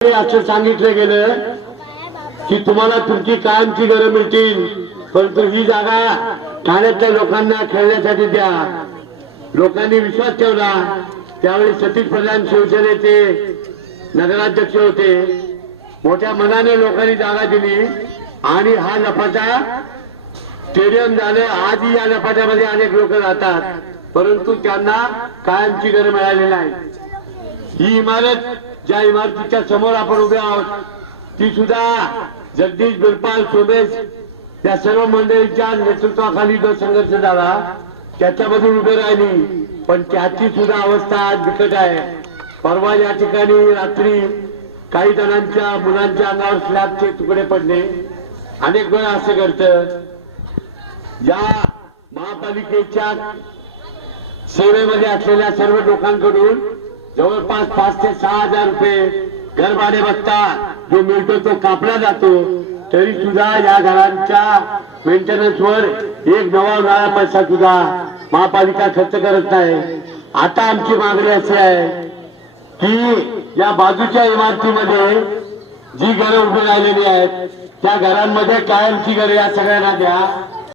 असं सांगितलं गेलं की तुम्हाला तुमची कायमची घरं मिळतील, परंतु ही जागा ठाण्यातल्या लोकांना खेळण्यासाठी द्या. लोकांनी विश्वास ठेवला. त्यावेळी सतीश प्रधान शिवसेनेचे नगराध्यक्ष होते. मोठ्या मनाने लोकांनी जागा दिली आणि हा लपाटा स्टेडियम झालं. आजही या लपाट्यामध्ये अनेक लोक राहतात, परंतु त्यांना कायमची घरं मिळालेली नाही. ही इमारत ज्या इमारतीच्या समोर आपण उभे आहोत ती सुद्धा जगदीश बिरपाल सोमेश या सर्व मंडळींच्या नेतृत्वाखाली जो संघर्ष झाला त्याच्यामधून उभे राहिली, पण त्याची सुद्धा अवस्था आज बिकट आहे. परवा या ठिकाणी रात्री काही जणांच्या मुलांच्या अंगावर स्लॅबचे तुकडे पडले. अनेक वेळा असं घडतं. या महापालिकेच्या सेवेमध्ये असलेल्या सर्व लोकांकडून जवळपास 5 ते 6 हजार रुपये घर भाडे बघता जो मिळतो तो कापला जातो, तरी सुद्धा या घरांच्या मेंटेनन्सवर एक नवा पैसा सुद्धा महापालिका खर्च करत नाही. आता आमची मागणी अशी आहे की या बाजूच्या इमारतीमध्ये जी घरं उभी राहिलेली आहेत त्या घरांमध्ये कायमची घरे या सगळ्यांना द्या.